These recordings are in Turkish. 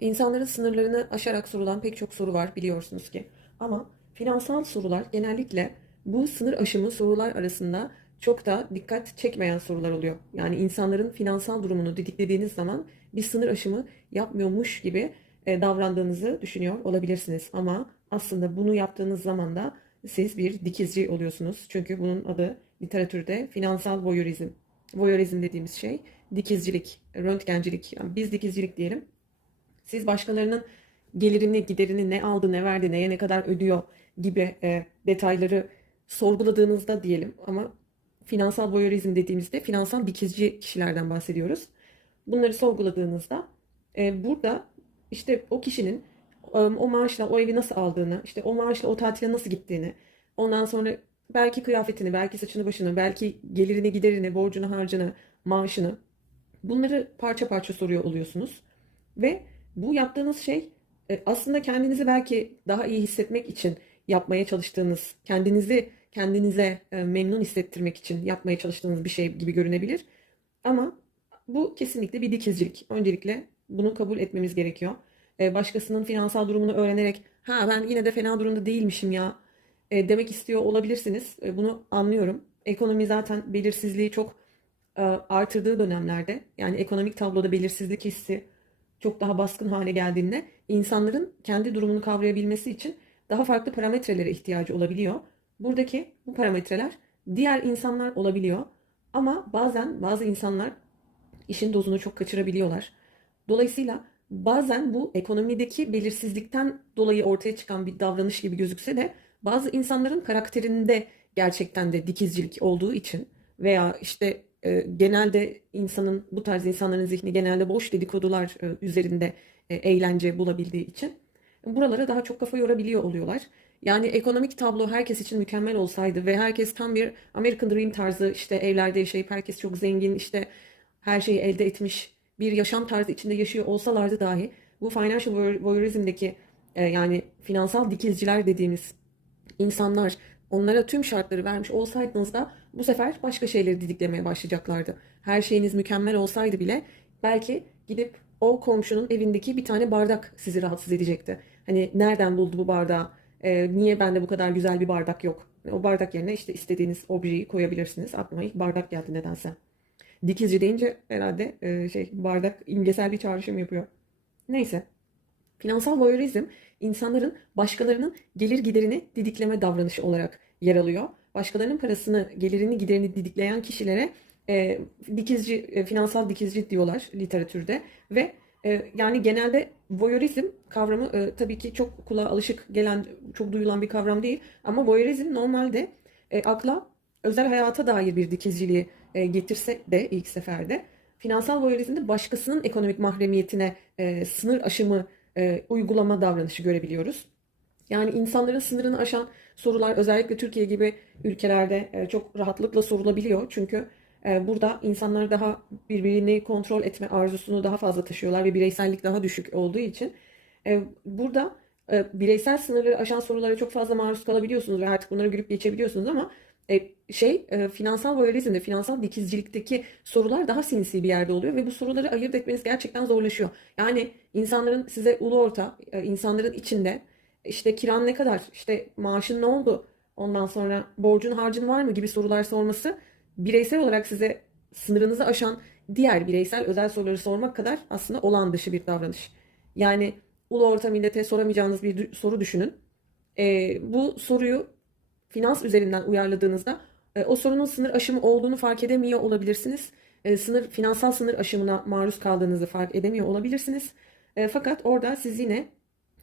İnsanların sınırlarını aşarak sorulan pek çok soru var biliyorsunuz ki. Ama finansal sorular genellikle bu sınır aşımı sorular arasında çok da dikkat çekmeyen sorular oluyor. Yani insanların finansal durumunu didiklediğiniz zaman bir sınır aşımı yapmıyormuş gibi e, davrandığınızı düşünüyor olabilirsiniz. Ama aslında bunu yaptığınız zaman da siz bir dikizci oluyorsunuz. Çünkü bunun adı literatürde finansal voyeurizm. Voyeurizm dediğimiz şey dikizcilik, röntgencilik. Yani biz dikizcilik diyelim. Siz başkalarının gelirini, giderini, ne aldı, ne verdi, neye ne kadar ödüyor gibi e, detayları sorguladığınızda diyelim ama finansal voyeurizm dediğimizde finansal dikizci kişilerden bahsediyoruz. Bunları sorguladığınızda e, burada işte o kişinin e, o maaşla o evi nasıl aldığını, işte o maaşla o tatile nasıl gittiğini, ondan sonra belki kıyafetini, belki saçını başını, belki gelirini, giderini, borcunu, harcını, maaşını bunları parça parça soruyor oluyorsunuz. Ve bu yaptığınız şey e, aslında kendinizi belki daha iyi hissetmek için yapmaya çalıştığınız, kendinizi kendinize e, memnun hissettirmek için yapmaya çalıştığınız bir şey gibi görünebilir. Ama bu kesinlikle bir dikizcilik. Öncelikle bunu kabul etmemiz gerekiyor. E, Başkasının finansal durumunu öğrenerek, ha ben yine de fena durumda değilmişim ya demek istiyor olabilirsiniz. Bunu anlıyorum. Ekonomi zaten belirsizliği çok artırdığı dönemlerde, yani ekonomik tabloda belirsizlik hissi çok daha baskın hale geldiğinde insanların kendi durumunu kavrayabilmesi için daha farklı parametrelere ihtiyacı olabiliyor. Buradaki bu parametreler diğer insanlar olabiliyor. Ama bazen bazı insanlar işin dozunu çok kaçırabiliyorlar. Dolayısıyla bazen bu ekonomideki belirsizlikten dolayı ortaya çıkan bir davranış gibi gözükse de bazı insanların karakterinde gerçekten de dikizcilik olduğu için veya işte e, genelde insanın bu tarz insanların zihni genelde boş dedikodular e, üzerinde e, eğlence bulabildiği için buralara daha çok kafa yorabiliyor oluyorlar. Yani ekonomik tablo herkes için mükemmel olsaydı ve herkes tam bir American Dream tarzı işte evlerde yaşayıp herkes çok zengin işte her şeyi elde etmiş bir yaşam tarzı içinde yaşıyor olsalardı dahi bu financial voyeurism'deki e, yani finansal dikizciler dediğimiz insanlar onlara tüm şartları vermiş olsaydınız da bu sefer başka şeyleri didiklemeye başlayacaklardı. Her şeyiniz mükemmel olsaydı bile belki gidip o komşunun evindeki bir tane bardak sizi rahatsız edecekti. Hani nereden buldu bu bardağı? Ee, niye bende bu kadar güzel bir bardak yok? O bardak yerine işte istediğiniz objeyi koyabilirsiniz. Aklıma ilk bardak geldi nedense. Dikizci deyince herhalde e, şey bardak imgesel bir çağrışım yapıyor. Neyse. Finansal voyeurizm insanların başkalarının gelir giderini didikleme davranışı olarak yer alıyor. Başkalarının parasını, gelirini, giderini didikleyen kişilere e, dikizci, e, finansal dikizci diyorlar literatürde ve e, yani genelde voyeurizm kavramı e, tabii ki çok kulağa alışık gelen, çok duyulan bir kavram değil ama voyeurizm normalde e, akla özel hayata dair bir dikizciliği e, getirse de ilk seferde finansal voyeurizmde başkasının ekonomik mahremiyetine e, sınır aşımı e, uygulama davranışı görebiliyoruz. Yani insanların sınırını aşan sorular özellikle Türkiye gibi ülkelerde e, çok rahatlıkla sorulabiliyor. Çünkü e, burada insanlar daha birbirini kontrol etme arzusunu daha fazla taşıyorlar ve bireysellik daha düşük olduğu için e, burada bireysel sınırları aşan sorulara çok fazla maruz kalabiliyorsunuz ve artık bunları gülüp geçebiliyorsunuz ama şey finansal voyeurizmde, finansal dikizcilikteki sorular daha sinsi bir yerde oluyor ve bu soruları ayırt etmeniz gerçekten zorlaşıyor. Yani insanların size ulu orta, insanların içinde işte kiran ne kadar, işte maaşın ne oldu, ondan sonra borcun harcın var mı gibi sorular sorması bireysel olarak size sınırınızı aşan diğer bireysel özel soruları sormak kadar aslında olağan dışı bir davranış. Yani ulu orta millete soramayacağınız bir soru düşünün. E, bu soruyu finans üzerinden uyarladığınızda e, o sorunun sınır aşımı olduğunu fark edemiyor olabilirsiniz. E, sınır finansal sınır aşımına maruz kaldığınızı fark edemiyor olabilirsiniz. E, fakat orada siz yine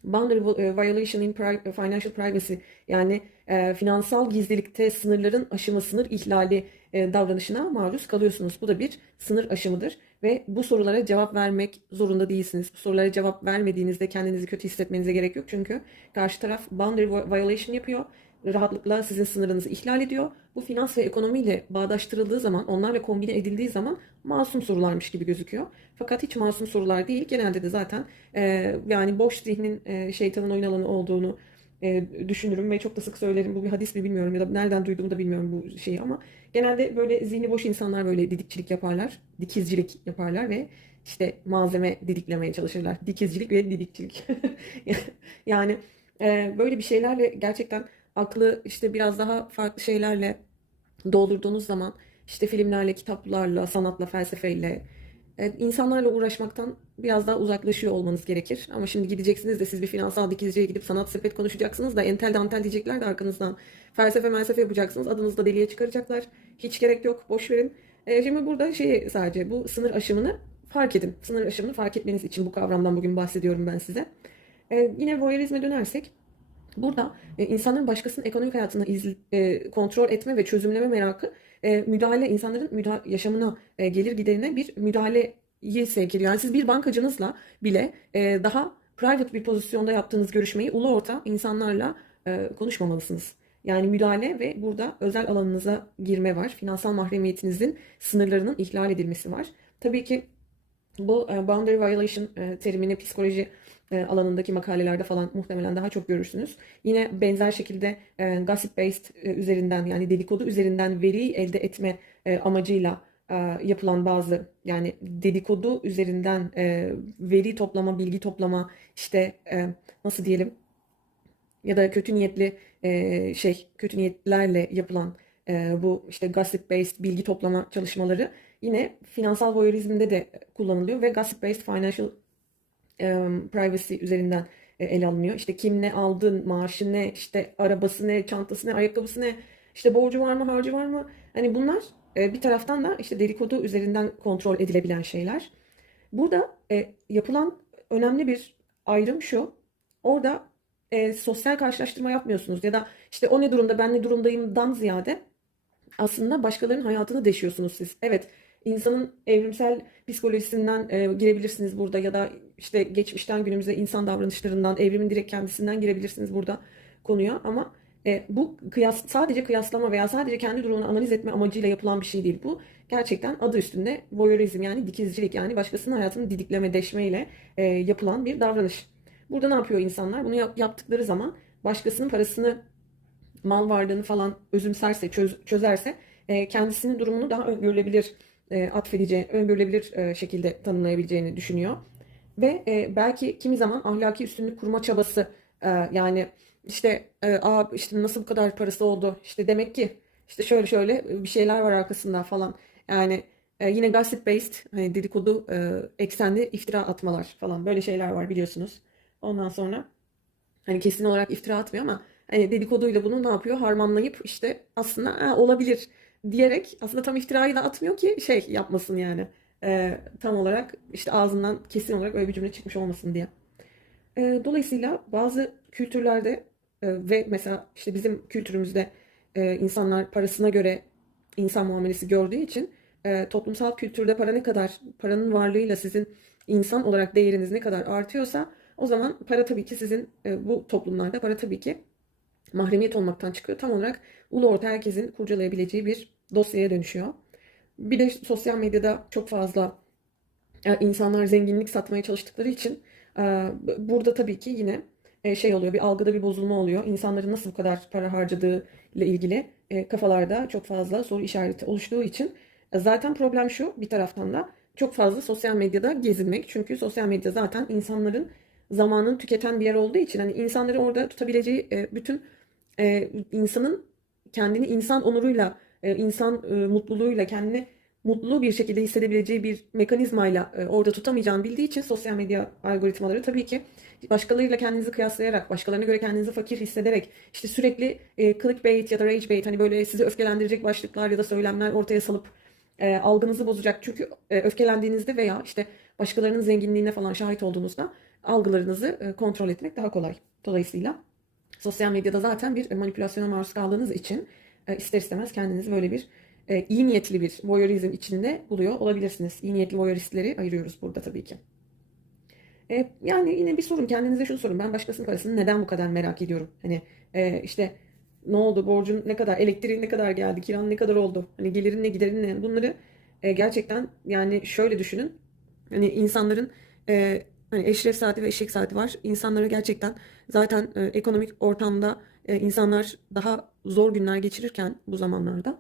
boundary e, violation in e, financial privacy yani e, finansal gizlilikte sınırların aşımı, sınır ihlali e, davranışına maruz kalıyorsunuz. Bu da bir sınır aşımıdır ve bu sorulara cevap vermek zorunda değilsiniz. Bu sorulara cevap vermediğinizde kendinizi kötü hissetmenize gerek yok çünkü karşı taraf boundary violation yapıyor rahatlıkla sizin sınırınızı ihlal ediyor. Bu finans ve ekonomiyle bağdaştırıldığı zaman, onlarla kombine edildiği zaman masum sorularmış gibi gözüküyor. Fakat hiç masum sorular değil. Genelde de zaten e, yani boş zihnin e, şeytanın oyun alanı olduğunu e, düşünürüm ve çok da sık söylerim. Bu bir hadis mi bilmiyorum ya da nereden duyduğumu da bilmiyorum bu şeyi ama genelde böyle zihni boş insanlar böyle didikçilik yaparlar, dikizcilik yaparlar ve işte malzeme didiklemeye çalışırlar. Dikizcilik ve didikçilik. Yani e, böyle bir şeylerle gerçekten aklı işte biraz daha farklı şeylerle doldurduğunuz zaman işte filmlerle, kitaplarla, sanatla, felsefeyle e, insanlarla uğraşmaktan biraz daha uzaklaşıyor olmanız gerekir. Ama şimdi gideceksiniz de siz bir finansal dikizciye gidip sanat sepet konuşacaksınız da entel dantel diyecekler de arkanızdan. Felsefe melsefe yapacaksınız. Adınızı da deliye çıkaracaklar. Hiç gerek yok. Boş verin. E, şimdi burada şey sadece bu sınır aşımını fark edin. Sınır aşımını fark etmeniz için bu kavramdan bugün bahsediyorum ben size. E, yine voyeurizme dönersek Burada e, insanların başkasının ekonomik hayatını izl- e, kontrol etme ve çözümleme merakı e, müdahale insanların müda- yaşamına e, gelir giderine bir müdahaleyi sevk ediyor. Yani siz bir bankacınızla bile e, daha private bir pozisyonda yaptığınız görüşmeyi ulu orta insanlarla e, konuşmamalısınız. Yani müdahale ve burada özel alanınıza girme var. Finansal mahremiyetinizin sınırlarının ihlal edilmesi var. Tabii ki bu e, boundary violation e, terimini psikoloji alanındaki makalelerde falan muhtemelen daha çok görürsünüz. Yine benzer şekilde e, gossip based e, üzerinden yani dedikodu üzerinden veri elde etme e, amacıyla e, yapılan bazı yani dedikodu üzerinden e, veri toplama, bilgi toplama işte e, nasıl diyelim ya da kötü niyetli e, şey kötü niyetlerle yapılan e, bu işte gossip based bilgi toplama çalışmaları yine finansal voyeurizmde de kullanılıyor ve gossip based financial privacy üzerinden e, ele alınıyor. İşte kim ne aldı, maaşı ne, işte arabası ne, çantası ne, ayakkabısı ne, işte borcu var mı, harcı var mı? Hani bunlar bir taraftan da işte dedikodu üzerinden kontrol edilebilen şeyler. Burada e, yapılan önemli bir ayrım şu. Orada sosyal karşılaştırma yapmıyorsunuz ya da işte o ne durumda ben ne durumdayımdan ziyade aslında başkalarının hayatını deşiyorsunuz siz. Evet, insanın evrimsel psikolojisinden e, girebilirsiniz burada ya da işte geçmişten günümüze insan davranışlarından, evrimin direkt kendisinden girebilirsiniz burada konuya ama e, bu kıyas sadece kıyaslama veya sadece kendi durumunu analiz etme amacıyla yapılan bir şey değil. Bu gerçekten adı üstünde voyeurizm yani dikizcilik yani başkasının hayatını didikleme, deşmeyle e, yapılan bir davranış. Burada ne yapıyor insanlar? Bunu yap- yaptıkları zaman başkasının parasını mal varlığını falan özümserse, çöz- çözerse e, kendisinin durumunu daha öngörülebilir e, atfedeceği, öngörülebilir e, şekilde tanımlayabileceğini düşünüyor. Ve e, belki kimi zaman ahlaki üstünlük kurma çabası e, yani işte e, Aa, işte nasıl bu kadar parası oldu işte demek ki işte şöyle şöyle bir şeyler var arkasında falan yani e, yine gossip based hani dedikodu e, eksenli iftira atmalar falan böyle şeyler var biliyorsunuz. Ondan sonra Hani kesin olarak iftira atmıyor ama hani dedikoduyla bunu ne yapıyor? Harmanlayıp işte aslında "Ha, olabilir diyerek aslında tam iftirayı da atmıyor ki şey yapmasın yani. Ee, tam olarak işte ağzından kesin olarak öyle bir cümle çıkmış olmasın diye. Ee, dolayısıyla bazı kültürlerde e, ve mesela işte bizim kültürümüzde e, insanlar parasına göre insan muamelesi gördüğü için e, toplumsal kültürde para ne kadar, paranın varlığıyla sizin insan olarak değeriniz ne kadar artıyorsa o zaman para tabii ki sizin e, bu toplumlarda para tabii ki mahremiyet olmaktan çıkıyor. Tam olarak ulu orta herkesin kurcalayabileceği bir dosyaya dönüşüyor. Bir de sosyal medyada çok fazla e, insanlar zenginlik satmaya çalıştıkları için e, burada tabii ki yine e, şey oluyor, bir algıda bir bozulma oluyor. İnsanların nasıl bu kadar para harcadığı ile ilgili kafalarda çok fazla soru işareti oluştuğu için zaten problem şu bir taraftan da çok fazla sosyal medyada gezinmek. Çünkü sosyal medya zaten insanların zamanını tüketen bir yer olduğu için hani insanları orada tutabileceği bütün e, insanın kendini insan onuruyla, e, insan e, mutluluğuyla, kendini mutlu bir şekilde hissedebileceği bir mekanizmayla e, orada tutamayacağını bildiği için sosyal medya algoritmaları tabii ki başkalarıyla kendinizi kıyaslayarak, başkalarına göre kendinizi fakir hissederek, işte sürekli e, clickbait ya da rage bait hani böyle sizi öfkelendirecek başlıklar ya da söylemler ortaya salıp e, algınızı bozacak. Çünkü e, öfkelendiğinizde veya işte başkalarının zenginliğine falan şahit olduğunuzda algılarınızı e, kontrol etmek daha kolay. Dolayısıyla sosyal medyada zaten bir manipülasyona maruz kaldığınız için e, ister istemez kendinizi böyle bir e, iyi niyetli bir voyeurizm içinde buluyor olabilirsiniz. İyi niyetli voyeuristleri ayırıyoruz burada tabii ki. E, yani yine bir sorun kendinize şunu sorun. Ben başkasının parasını neden bu kadar merak ediyorum? Hani e, işte ne oldu? Borcun ne kadar? Elektriğin ne kadar geldi? Kiran ne kadar oldu? Hani gelirin ne giderin ne? Bunları e, gerçekten yani şöyle düşünün. Hani insanların e, hani eşref saati ve eşek saati var. İnsanlara gerçekten zaten e, ekonomik ortamda e, insanlar daha zor günler geçirirken bu zamanlarda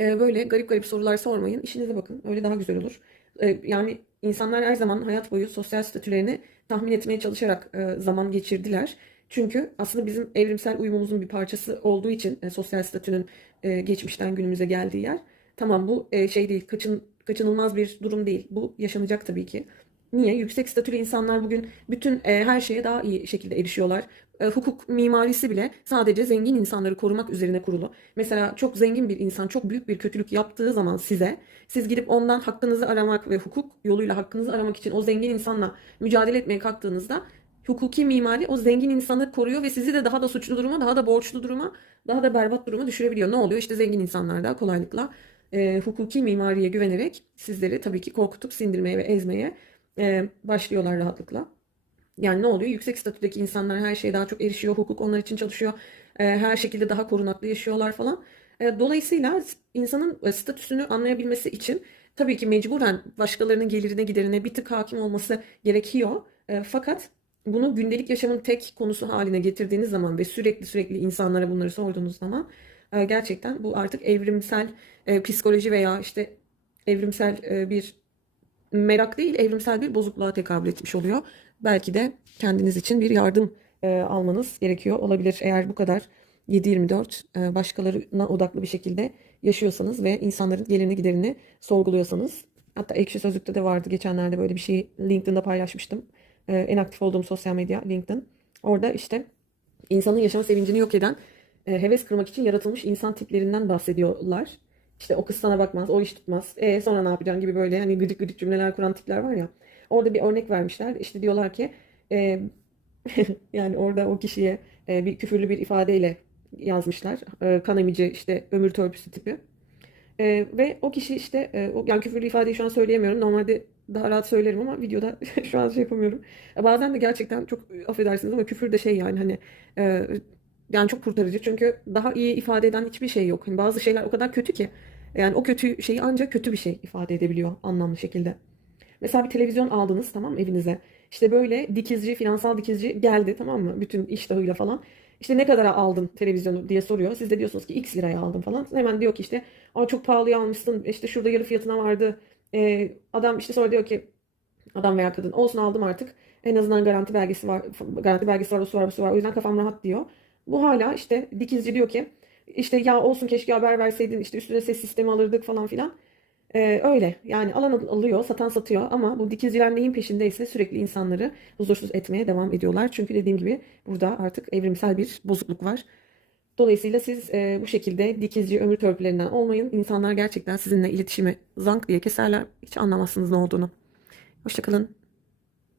e, böyle garip garip sorular sormayın. İşinize bakın. Öyle daha güzel olur. E, yani insanlar her zaman hayat boyu sosyal statülerini tahmin etmeye çalışarak e, zaman geçirdiler. Çünkü aslında bizim evrimsel uyumumuzun bir parçası olduğu için e, sosyal statünün e, geçmişten günümüze geldiği yer. Tamam bu e, şey değil, kaçın, kaçınılmaz bir durum değil. Bu yaşanacak tabii ki. Niye? Yüksek statülü insanlar bugün bütün e, her şeye daha iyi şekilde erişiyorlar. E, hukuk mimarisi bile sadece zengin insanları korumak üzerine kurulu. Mesela çok zengin bir insan çok büyük bir kötülük yaptığı zaman size, siz gidip ondan hakkınızı aramak ve hukuk yoluyla hakkınızı aramak için o zengin insanla mücadele etmeye kalktığınızda hukuki mimari o zengin insanı koruyor ve sizi de daha da suçlu duruma, daha da borçlu duruma, daha da berbat duruma düşürebiliyor. Ne oluyor? İşte zengin insanlar da kolaylıkla e, hukuki mimariye güvenerek sizleri tabii ki korkutup sindirmeye ve ezmeye e, başlıyorlar rahatlıkla. Yani ne oluyor? Yüksek statüdeki insanlar her şeye daha çok erişiyor. Hukuk onlar için çalışıyor. E, her şekilde daha korunaklı yaşıyorlar falan. E, dolayısıyla insanın statüsünü anlayabilmesi için tabii ki mecburen başkalarının gelirine giderine bir tık hakim olması gerekiyor. E, fakat bunu gündelik yaşamın tek konusu haline getirdiğiniz zaman ve sürekli sürekli insanlara bunları sorduğunuz zaman e, gerçekten bu artık evrimsel e, psikoloji veya işte evrimsel e, bir merak değil, evrimsel bir bozukluğa tekabül etmiş oluyor. Belki de kendiniz için bir yardım e, almanız gerekiyor olabilir. Eğer bu kadar 7-24 e, başkalarına odaklı bir şekilde yaşıyorsanız ve insanların gelirini giderini sorguluyorsanız. Hatta Ekşi Sözlük'te de vardı geçenlerde böyle bir şeyi LinkedIn'da paylaşmıştım. E, en aktif olduğum sosyal medya LinkedIn. Orada işte insanın yaşam sevincini yok eden e, heves kırmak için yaratılmış insan tiplerinden bahsediyorlar. İşte o kız sana bakmaz, o iş tutmaz. E sonra ne yapacaksın gibi böyle hani gıcık gıcık cümleler kuran tipler var ya. Orada bir örnek vermişler. İşte diyorlar ki e, yani orada o kişiye e, bir küfürlü bir ifadeyle yazmışlar. E, kan emici işte ömür törpüsü tipi. E, ve o kişi işte e, o, yani küfürlü ifadeyi şu an söyleyemiyorum. Normalde daha rahat söylerim ama videoda şu an şey yapamıyorum. E, bazen de gerçekten çok affedersiniz ama küfür de şey yani hani e, yani çok kurtarıcı çünkü daha iyi ifade eden hiçbir şey yok. Hani bazı şeyler o kadar kötü ki yani o kötü şeyi ancak kötü bir şey ifade edebiliyor anlamlı şekilde. Mesela bir televizyon aldınız tamam mı evinize. İşte böyle dikizci, finansal dikizci geldi tamam mı? Bütün iştahıyla falan. İşte ne kadara aldın televizyonu diye soruyor. Siz de diyorsunuz ki x liraya aldım falan. Hemen diyor ki işte Aa, çok pahalıya almışsın. İşte şurada yarı fiyatına vardı. Ee, adam işte sonra diyor ki adam veya kadın olsun aldım artık. En azından garanti belgesi var. Garanti belgesi var, o su var, bu su var. O yüzden kafam rahat diyor. Bu hala işte dikizci diyor ki işte ya olsun keşke haber verseydin işte üstüne ses sistemi alırdık falan filan. Ee, öyle yani alan alıyor satan satıyor ama bu dikizciler neyin peşindeyse sürekli insanları huzursuz etmeye devam ediyorlar. Çünkü dediğim gibi burada artık evrimsel bir bozukluk var. Dolayısıyla siz e, bu şekilde dikizci ömür törpülerinden olmayın. İnsanlar gerçekten sizinle iletişimi zank diye keserler. Hiç anlamazsınız ne olduğunu. Hoşçakalın.